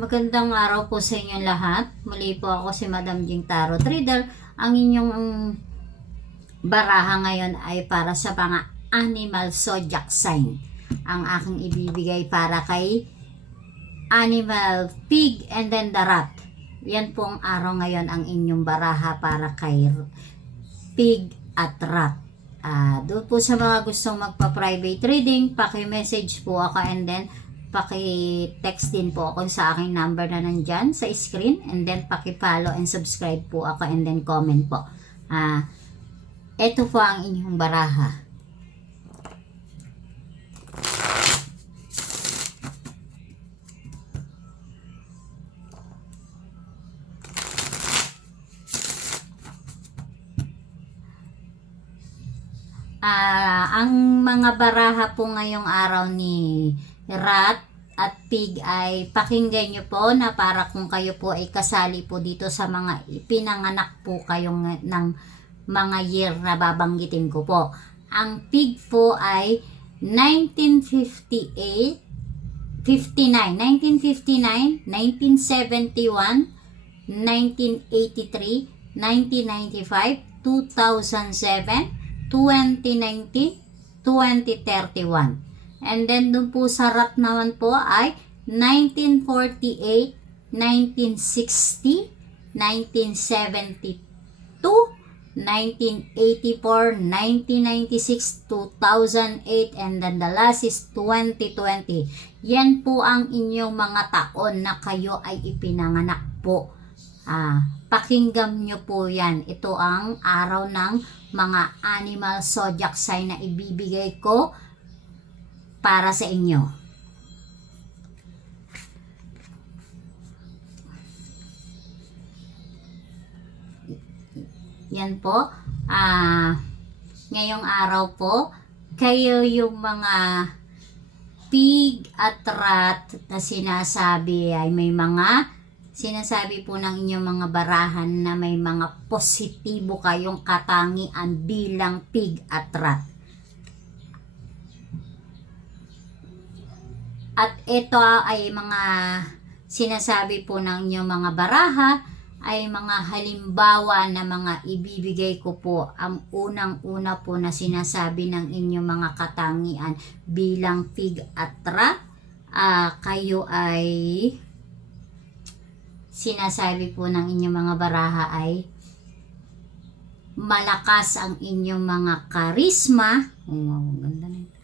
Magandang araw po sa inyong lahat. Muli po ako si Madam Jing Tarot Reader. Ang inyong baraha ngayon ay para sa mga animal zodiac sign. Ang aking ibibigay para kay animal pig and then the rat. Yan po ang araw ngayon ang inyong baraha para kay pig at rat. Doon po sa mga gustong magpa-private reading, paki-message po ako and then paki-text din po ako sa aking number na nandyan sa screen and then paki-follow and subscribe po ako and then comment po. Ito po ang inyong baraha. Ang mga baraha po ngayong araw ni rat at pig ay pakinggan nyo po na para kung kayo po ay kasali po dito sa mga ipinanganak po kayong ng mga year na babanggitin ko po. Ang pig po ay 1958, 1959, 1971, 1983, 1995, 2007, 2019, 2031. And then dun po sa rat naman po ay 1948, 1960, 1972, 1984, 1996, 2008, and then the last is 2020. Yan po ang inyong mga taon na kayo ay ipinanganak po. Pakinggan nyo po yan. Ito ang araw ng mga animal zodiac sign na ibibigay ko para sa inyo. Yan po. Ngayong araw po, kayo yung mga pig at rat na sinasabi ay may mga sinasabi po ng inyong mga barahan na may mga positibo kayong katangian bilang pig at rat. At ito ay mga sinasabi po ng inyong mga baraha ay mga halimbawa na mga ibibigay ko po. Ang unang-una po na sinasabi ng inyong mga katangian bilang pig at rat, kayo ay sinasabi po ng inyong mga baraha ay malakas ang inyong mga karisma. Ganda na ito.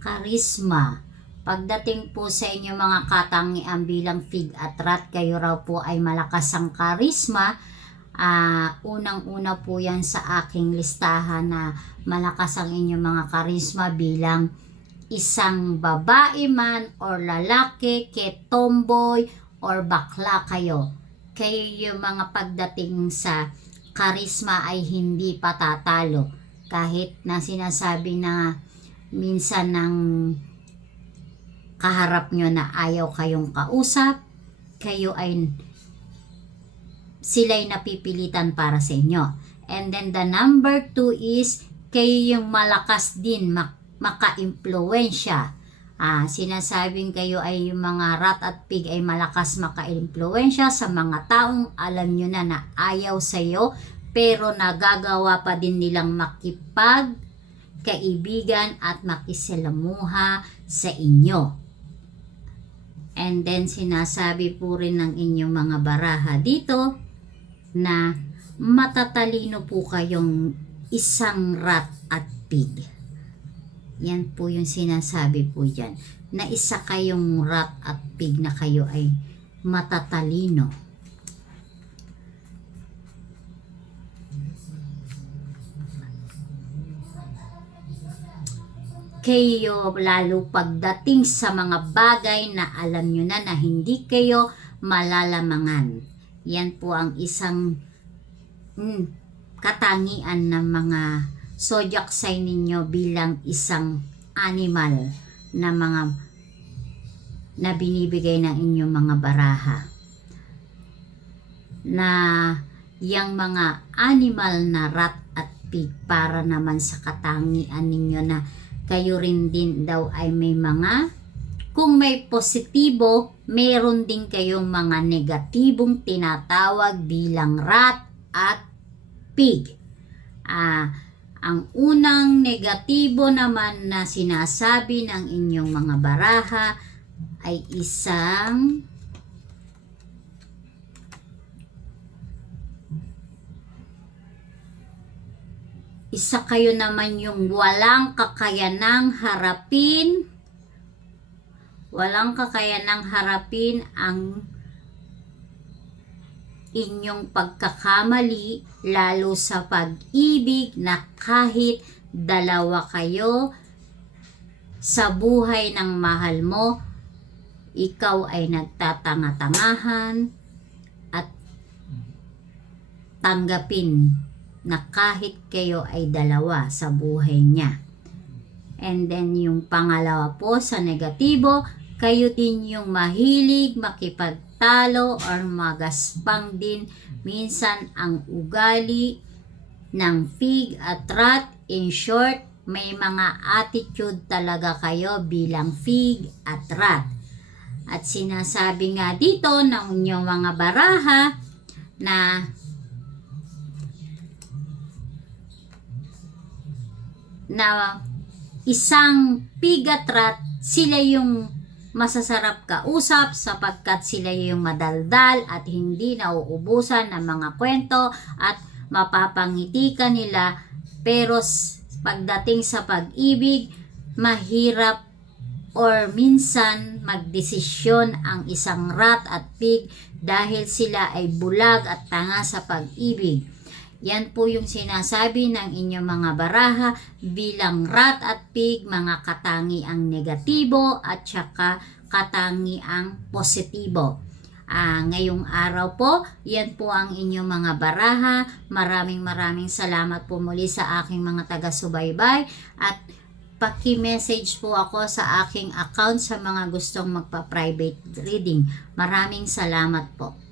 Karisma. Pagdating po sa inyong mga katangian bilang pig at rat, kayo raw po ay malakas ang karisma. Unang-una po yan sa aking listahan na malakas ang inyong mga karisma bilang isang babae man or lalaki, tomboy or bakla kayo. Kayo yung mga pagdating sa karisma ay hindi patatalo. Kahit na sinasabi na minsan ng kaharap nyo na ayaw kayong kausap, kayo ay sila'y napipilitan para sa inyo. And then the number 2 is kayo yung malakas din maka-impluwensya. Sinasabing kayo ay yung mga rat at pig ay malakas maka-impluwensya sa mga taong alam nyo na ayaw sa'yo pero nagagawa pa din nilang makipagkaibigan at makisalamuha sa inyo. And then sinasabi po rin ng inyong mga baraha dito na matatalino po kayong isang rat at pig. Yan po yung sinasabi po dyan. Na isa kayong rat at pig na kayo ay matatalino. Kayo lalo pagdating sa mga bagay na alam nyo na hindi kayo malalamangan. Yan po ang isang katangian ng mga zodiac sign ninyo bilang isang animal na mga na binibigay ng inyong mga baraha. Na yang mga animal na rat at pig para naman sa katangian ninyo na kayo rin din daw ay may mga, kung may positibo meron din kayong mga negatibong tinatawag bilang rat at pig. Ang unang negatibo naman na sinasabi ng inyong mga baraha ay isa kayo naman yung walang kakayanang harapin ang inyong pagkakamali, lalo sa pag-ibig, na kahit dalawa kayo sa buhay ng mahal mo, ikaw ay nagtatanga-tangahan at tanggapin na kahit kayo ay dalawa sa buhay niya. And then yung pangalawa po sa negatibo, kayo din yung mahilig makipagtalo or magaspang din minsan ang ugali ng pig at rat. In short, may mga attitude talaga kayo bilang pig at rat. At sinasabi nga dito ng inyong mga baraha na isang pig at rat, sila yung masasarap kausap sapagkat sila yung madaldal at hindi nauubusan ng mga kwento at mapapangiti ka nila. Pero pagdating sa pag-ibig, mahirap or minsan magdesisyon ang isang rat at pig dahil sila ay bulag at tanga sa pag-ibig. Yan po yung sinasabi ng inyong mga baraha bilang rat at pig, mga katangiang negatibo at saka katangiang positibo. Ngayong araw po, yan po ang inyong mga baraha. Maraming salamat po muli sa aking mga taga-subaybay at paki-message po ako sa aking account sa mga gustong magpa-private reading. Maraming salamat po.